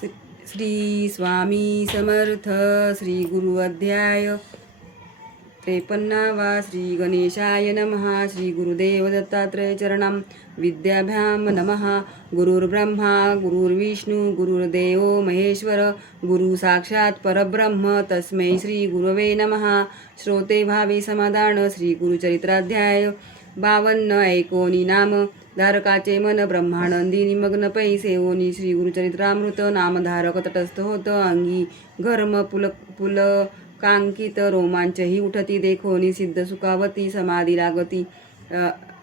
श्री स्वामी समर्थ श्री गुरु अध्याय 53वा श्री गणेशाय नमः श्री गुरुदेव दत्तात्रय चरणं विद्याभ्याम नमः गुरुर्ब्रह्मा गुरुर्विष्णू गुरुर्देव महेश्वर गुरु साक्षात् परब्रह्म तस्मै श्री गुरवे नमः श्रोते भावे समाधान श्री गुरुचरित्राध्याय 52 ऐकोनी नाम धारकाचे मन ब्रह्मानंदी निमग्न पै सेवोनी श्री गुरुचरित्रामृत नामधारक तटस्थ होत अंगी घर्म पुल कांकित रोमांचही उठती देखोनी सिद्ध सुखावती समाधी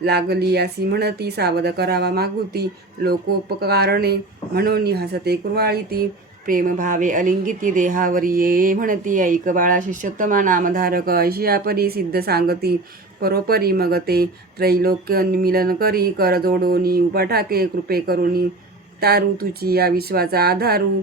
लागली अशी म्हणती सावध करावा मागुती लोकोपकारणे म्हणून हसते कुरवाळीती प्रेम भावे अलिंगिती देहावरी ये म्हणती ऐक बाळा शिष्योत्तमा नामधारक ऐशिया परी सिद्ध सांगती परोपरी मगते त्रैलोक्य मिलन करी कर जोडोनी उपाठाके कृपे करुणी तारू तुची या विश्वाचा आधारू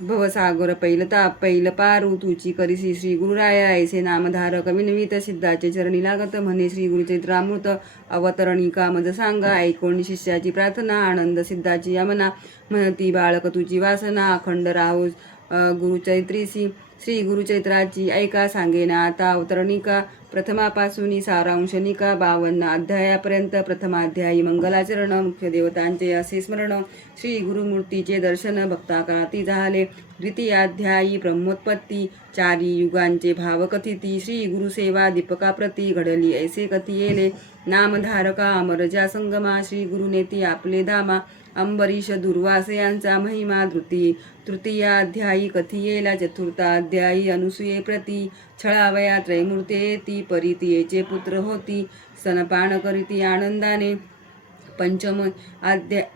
भवसागर पैल पारू तुची करिसी श्री गुरुराया ऐसे नामधारक विनवित सिद्धाचे चरणी लागत म्हणे श्री गुरुचरित्रामृत अवतरणिका मज सांगा ऐकोणी शिष्याची प्रार्थना आनंद सिद्धाची यमना म्हणती बाळक तुझी वासना अखंड राहो गुरुचरित्रीसी श्री गुरुचरित्राची ऐका सांगेना आता अवतरणिका प्रथमापासून सारांशनिका 52 अध्यायापर्यंत प्रथमाध्यायी मंगलाचरण मुख्य देवतांचे असे स्मरण श्री गुरुमूर्तीचे दर्शन भक्ताकाती झाले द्वितीयाध्यायी ब्रह्मोत्पत्ती 4 युगांचे भाव कथिती श्री गुरुसेवा दीपकाप्रती घडली ऐसे कथियेले नामधारका अमरजा संगमा श्री गुरुनेती आपले धामा अंबरीश दुर्वास यांचा महिमा तृतीयाध्यायी कथियेला चतुर्थाध्यायी अनुसूये प्रती छळावया त्रैमूर्ते परितीयेचे पुत्र होती स्तनपान करीती आनंदाने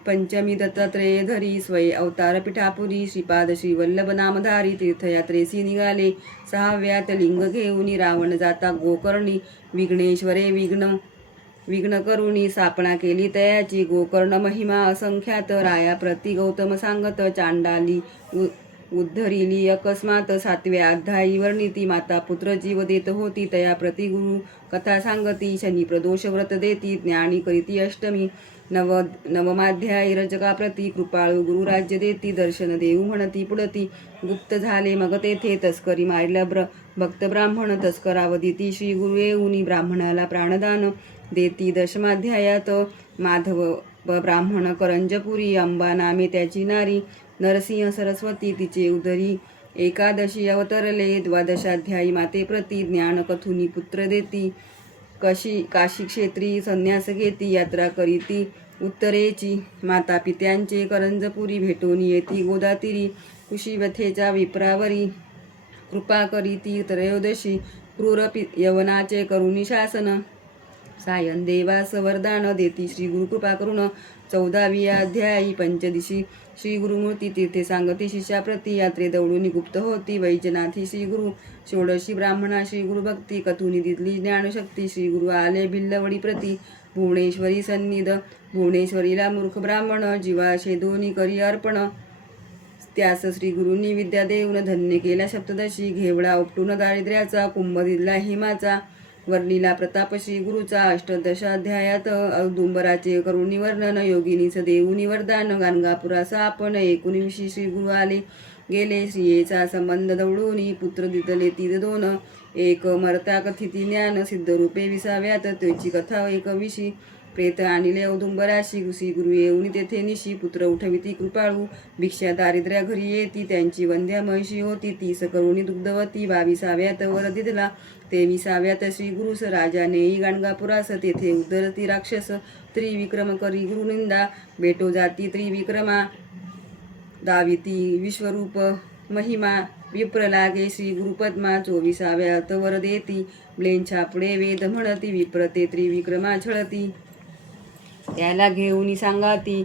पंचमी दत्तात्रेय धरी स्वये अवतार पिठापुरी श्रीपाद श्री वल्लभ नामधारी तीर्थयात्रेसी निघाले 6व्यात लिंग घेऊनी रावण जाता गोकर्णी विघ्नेश्वरे विघ्न करुणी स्थापना केली तयाची गोकर्ण महिमा असंख्यात राया प्रति गौतम सांगत चांडाली उद्धरिली अकस्मात 7व्या अध्यायी वर्णिती माता पुत्र जीव देत होती तया प्रति गुरु कथा सांगती शनी प्रदोष व्रत देती ज्ञानी करीती अष्टमी नवमाध्यायी रजकाप्रती कृपाळू गुरु राज्य देती दर्शन देऊ म्हणती पुढती गुप्त झाले मग तेथे तस्करी मारिला भक्त ब्राह्मण तस्करावदिती श्री गुरु येऊनी ब्राह्मणाला प्राणदान देती दशमाध्यायात माधव ब्राह्मण करंजपुरी अंबा नामे त्याची नारी नरसिंह सरस्वती तिचे उदरी एकादशी अवतरले 12अध्यायी माते प्रती ज्ञान कथुनी पुत्र देती काशी क्षेत्री संन्यास घेती यात्रा करीती उत्तरेची माता पित्यांचे करंजपुरी भेटून येती गोदातीरी कुशीवथेच्या विप्रावरी कृपा करीती त्रयोदशी क्रूर यवनाचे करुणी शासन सायन देवास वरदान देती श्री गुरु कृपा करुण 14वी अध्यायी पंचदिशी श्री गुरुमूर्ती तीर्थे सांगती शिष्याप्रती यात्रे दौडून गुप्त होती वैजनाथी श्री गुरु षोडशी ब्राह्मणा श्री गुरु भक्ती कथुनी दिदली ज्ञानशक्ती श्री गुरु आले भिल्लवडी प्रती भुवनेश्वरी सन्निध भुवनेश्वरीला मूर्ख ब्राह्मण जीवाशे दोन्ही करी अर्पण त्यास श्री गुरूंनी विद्या देऊन धन्य केल्या सप्तदशी घेवळा उपटून दारिद्र्याचा कुंभ दिला हिमाचा वर्णिला प्रताप श्री गुरुचा 18अध्यायात औदुंबराचे करुणी वर्णन योगिनीच देऊनी वरदान गाणगापुराचा आपण 19 श्री गुरु आले गेले श्रियेचा संबंध दौडूनी पुत्र दितले 2 एक मरता कथिती ज्ञान सिद्ध रूपे 20व्यात त्याची कथा 21 प्रेत आणले औदुंबराशी श्री गुरु येऊनी तेथे निशी पुत्र उठविती कृपाळू भिक्षा दारिद्र्या घरी येती त्यांची वंद्या म्हशी होती 30 करुणी दुग्धवती 22व्यात वर दिदला 23व्यात श्री गुरुस राजा नेई गाणगापुरास तेथे उद्धरती राक्षस त्रिविक्रम करी गुरुनिंदा बेटो जाती त्रिविक्रमा दाविती विश्वरूप महिमा विप्र लागे श्री गुरुपद्मा 24व्यात वर देती ब्लेन छापडे वेद म्हणती विप्रते त्रिविक्रमा छळती त्याला घेऊनी सांगाती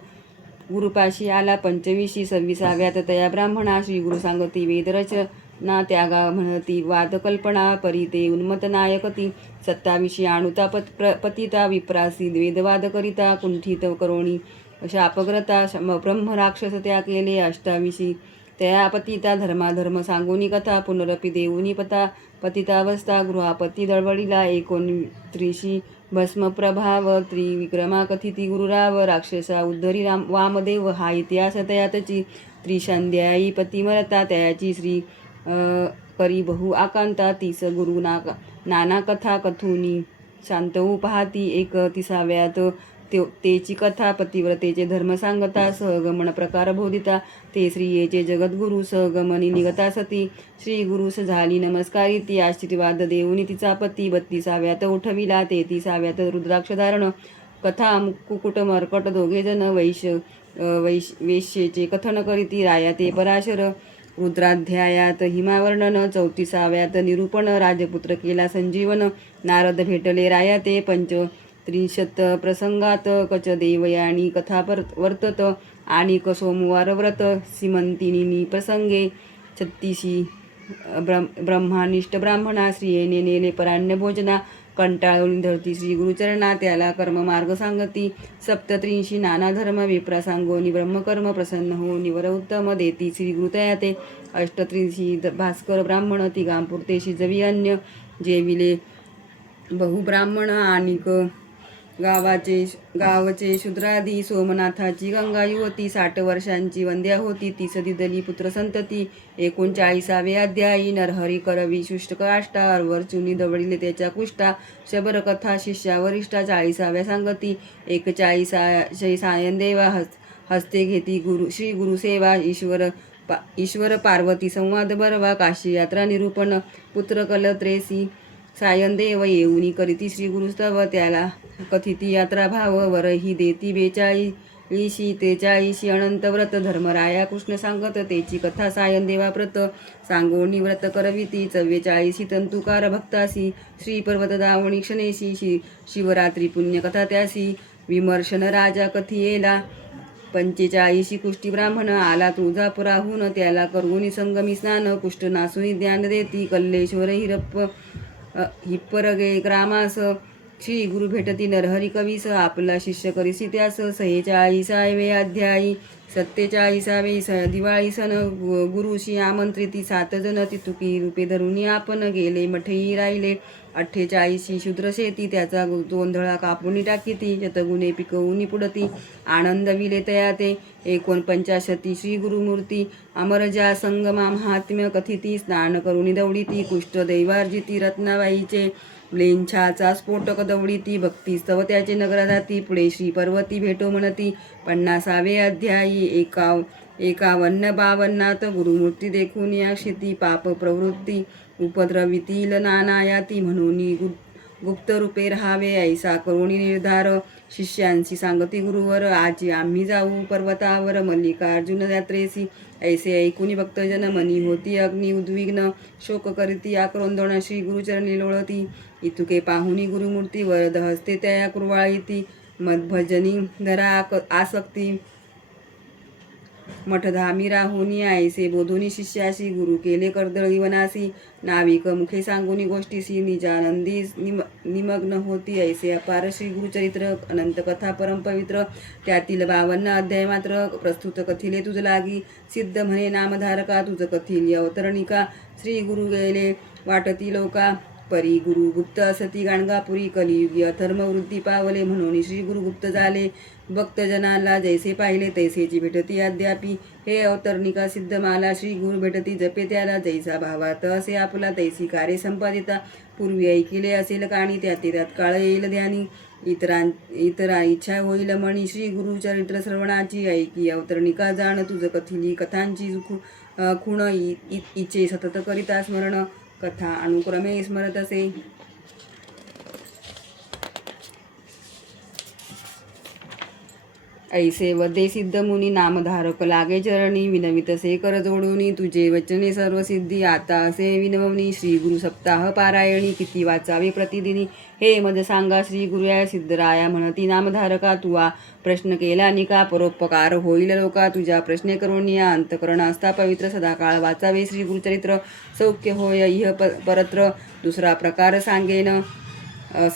गुरुपाशी आला 25 26व्यात तया ब्राह्मणा श्री गुरु सांगती वेदरचना त्यागा म्हणती वादकल्पना परिते उन्मत नायकती 27 आणुता पतिता विप्रासी वेदवाद करिता कुंठित करोणी शापग्रता ब्रह्म राक्षस त्या केले 28 तया पतिता धर्माधर्म सांगोनी कथा पुनरपी देऊनी पतितावस्था गृहापती दळवळीला 29 भस्म प्रभाव त्रिविक्रमा कथिती गुरुराव राक्षसा उद्धरी वामदेव हा इतिहास तयातची त्रिशंध्यायी पती मरता तयाची श्री करी बहु आकांता 30 गुरु नाना कथा कथुनी शांतऊ पाहती 31व्यात तेची कथा पतिव्रतेचे धर्म सांगता सहगमन प्रकार बोधिता ते श्रीयेचे जगद्गुरु सहगमनी निगता सती श्री गुरुस झाली नमस्कारी ती आशीर्वाद देऊनी तिचा पती 32व्यात उठविला 33व्यात रुद्राक्ष धारण कथा कुकुट मर्कट दोघे जण वेश्येचे कथन करीती राया ते पराशर रुद्राध्यायात हिमावर्णन 34व्यात निरूपण राजपुत्र केला संजीवन नारद भेटले राया ते 35 प्रसंगात कच देवयानी कथा वर्तत आणि सोमवार व्रत सीमंतिनी प्रसंगे 36 ब्रह्मानिष्ठ ब्राह्मणा स्त्रियेने नेले पराण्य भोजना कंटाळून धरती श्री गुरुचरणा त्याला कर्ममार्ग सांगती 37 नाना धर्म विप्रा सांगोनी ब्रह्मकर्म प्रसन्न हो निवर उत्तम देती श्री गुरुतया ते 38 भास्कर ब्राह्मण तिगांपुरतेशी जवी अन्य जेविले बहुब्राह्मण आणिक गावचे शूद्रादी सोमनाथाची गंगा युवती 60 वर्षांची वंद्या होती 30 दिदली पुत्र संतती 39वे अध्यायी नरहरी करवी शुष्टकाष्टा अर्वर्चुनी दवडिले त्याच्या कुष्टा शबर कथा शिष्या वरिष्ठा 40व्या सांगती 41 सायनदेवा हस्ते घेती श्री गुरुसेवा ईश्वर पार्वती संवाद बरवा काशी यात्रा निरूपण पुत्र कल 83 सायनदेव येऊनी करीती श्री गुरुस्तव त्याला कथिती यात्रा भाव वरही देती 42 ते 40 अनंत व्रत धर्मराया कृष्ण सांगत तेची कथा सायनदेवा व्रत सांगोनी व्रत करविती 44 तंतुकार भक्तासी श्री पर्वत दावणी क्षणेशी शिवरात्री पुण्यकथा त्यासी विमर्शन राजा कथियेला 45 कुष्टी ब्राह्मण आला तुळजापुराहून त्याला करुणी संगमी स्नान कुष्ठ नासुनी ज्ञान देती कल्लेश्वर हिप्परगे ग्रामास श्री गुरु भेटती नरहरी कवीस आपला शिष्य करीसी त्यास 46वे अध्यायी 47वे दिवाळी सण गुरुशी आमंत्रिती 7 जण तितुकी रूपे धरुनी आपण गेले मठेही राहिले 48 शूद्र शेती त्याचा गोंधळा कापुनी टाकीती शतगुणे पिकवूनी पुडती आनंद विले तया ते 49 श्री गुरुमूर्ती अमरजा संगमा महात्म्य कथिती स्नान करुनी दौडिती कुष्ठ दैवार्जिती रत्नाबाईचे म्लेच्छाचा स्फोटक दौडिती भक्ती स्तव त्याचे नगरा जाती पुढे श्री पार्वती भेटो म्हणती 50वे अध्यायी 51-52 गुरुमूर्ती देखून या क्षिती पाप प्रवृत्ती उपद्रवितील नानायाती म्हणून गुप्त रूपे राहावे ऐसा करुणी निर्धार शिष्यांशी सांगती गुरुवर आजी आम्ही जाऊ पर्वतावर मल्लिकार्जुन यात्रेसी ऐसे ऐकुनी भक्तजन मनी होती अग्नी उद्विग्न शोक करीती आक्रोंदण श्री गुरुचरणी लोळती इतुके पाहुनी गुरुमूर्ती वरद हस्ते त्या कुरवाळीती मदभजनी धरा आसक्ती मठधामी राहुनी ऐसे बोधुनी शिष्याशी गुरु केले कर्दळी वनासी नाविक मुखे सांगुनी गोष्टीसी निजानंदी निमग्न होती ऐसे अपार श्री गुरुचरित्र अनंत कथा परम पवित्र त्यातील 52 अध्याय मात्र प्रस्तुत कथिले तुझ लागी सिद्ध म्हणे नामधारका तुझ कथिली अवतरणिका श्री गुरु गेले वाटती लोका परी गुरु गुप्त असती गाणगापुरी कलियुगी अधर्म वृद्धी पावले म्हणून श्री गुरु गुप्त झाले भक्तजनाला जैसे पाहिले तैसेची भेटती अद्यापी हे अवतरणिका सिद्ध माला श्री गुरु भेटती जपे त्याला जैसा भावात असे आपला तैसी कार्य संपादिता पूर्वी ऐकिले असेल काणी त्यात काळ येईल ध्यानी इतरा इच्छा होईल मणी श्री गुरुचरित्र श्रवणाची ऐकी अवतरणिका जाण तुझ कथिली कथांची खुण इचे सतत करिता स्मरण कथा अनुक्रमे स्मरत असे ऐसे वदे सिद्ध मुनी नामधारक लागे चरणी विनवितसे कर जोडूनी तुझे वचने सर्व सिद्धी आता असे विनवणी श्री गुरु सप्ताह पारायणी किती वाचावे प्रतिदिनी हे मज सांगा श्री गुरुया सिद्धराया म्हणती नामधारका तुवा प्रश्न केला निका परोपकार होईल लोका तुझ्या प्रश्ने करून या अंतकरण असता पवित्र सदाकाळ वाचावे श्री गुरुचरित्र सौख्य होय इह परत्र दुसरा प्रकार सांगेन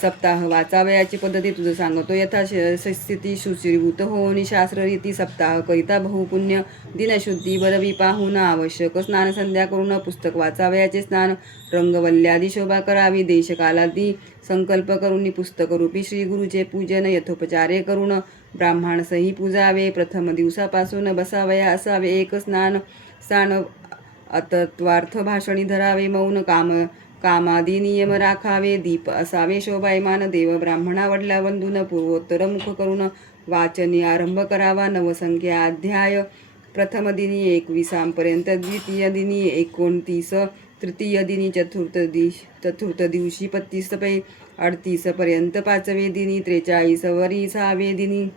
सप्ताह वाचावयाची पद्धती तुझं सांगतो. यथा स्थिती शुचिभूत होऊन शास्त्ररीती सप्ताह करिता बहुपुण्य दिनशुद्धी बरवी पाहून आवश्यक स्नान संध्या करून पुस्तक वाचावयाचे स्नान रंगवल्ल्यादी शोभा करावी देशकालादी संकल्प करून पुस्तक रूपी श्री गुरुचे पूजन यथोपचारे करून ब्राह्मणसही पूजावे. प्रथम दिवसापासून बसावया असावे एक स्नान अतत्वार्थ भाषणी धरावे. मौन कामादी नियम राखावे. दीप असावे शोभायमान. देव ब्राह्मणा वडला वंदून पूर्वोत्तर मुख करून वाचनी आरंभ करावा. नवसंख्या अध्याय. प्रथम दिनी 21 पर्यंत, द्वितीय दिनी 29, तृतीय दिनी चतुर्थ दिवशी 35 पै 38 पर्यंत, पाचवे दिनी 43 वरी, 6वे दिनी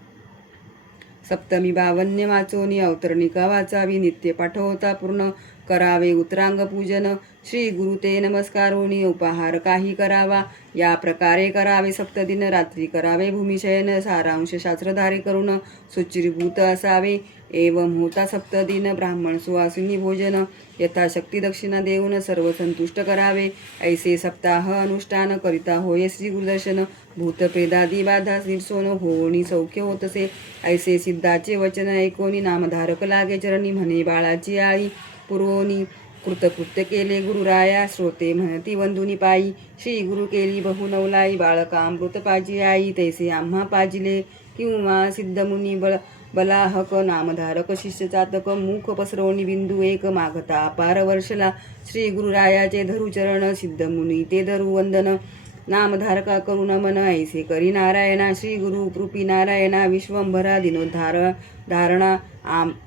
सप्तमी 52 वाचोनी अवतरणिका वाचावी. नित्य पाठ होता पूर्ण करावे. उत्तरांग पूजन श्री गुरु ते नमस्कारोनी उपहार काही करावा. या प्रकारे करावे. सप्तदिन रात्री करावे भूमिशयन. सारांश शास्त्रधारी करून शुचिर्भूत असावे. एवं होता सप्तदिन. ब्राह्मण सुवासिनी भोजन यथाशक्ती दक्षिणा देऊन सर्व संतुष्ट करावे. ऐसे सप्ताह अनुष्ठान करिता होय श्री गुरुदर्शन. भूतप्रेदादी बाधा निर्सोन होणी सौख्य होतसे. ऐसे सिद्धाचे वचन ऐकोनी नामधारक लागे चरणी. म्हणे बाळाची आळी पूर्वोनी कृतकृत्य केले गुरुराया. श्रोते म्हणती वंदुनी पायी. श्री गुरु केली बहुनवलाई. बाळकामृत पाजी आई. तैसे आम्हा पाजिले किंवा सिद्धमुनी बलाहक. नामधारक शिष्य चातक. मुख पसरवणी बिंदू एक. मागता अपार वर्षला श्री गुरुरायाचे धरू चरण. सिद्धमुनी ते धरू वंदन. नामधारका करुण मन. ऐसे करी नारायणा. श्री गुरु कृपी नारायणा. विश्वंभरा धारणा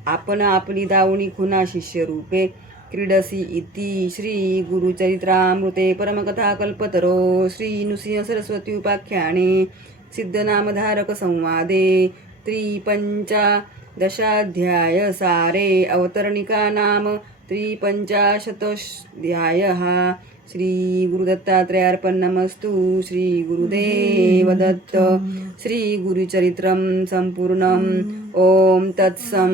आपण आपली दावणी खुना. शिष्य रूपे क्रीडसी इति श्री गुरुचरित्रामृते परमकथा कल्पतरो. श्री नृसिंह सरस्वती उपाख्याने सिद्धनामधारक संवादे 53 सारे. अवतरणिका नाम 53 श्री गुरुदत्तात्रयार्पणमस्तु. श्री गुरुदेव दत्त. श्री गुरुचरित्रं संपूर्णम्. ओम तत्सम.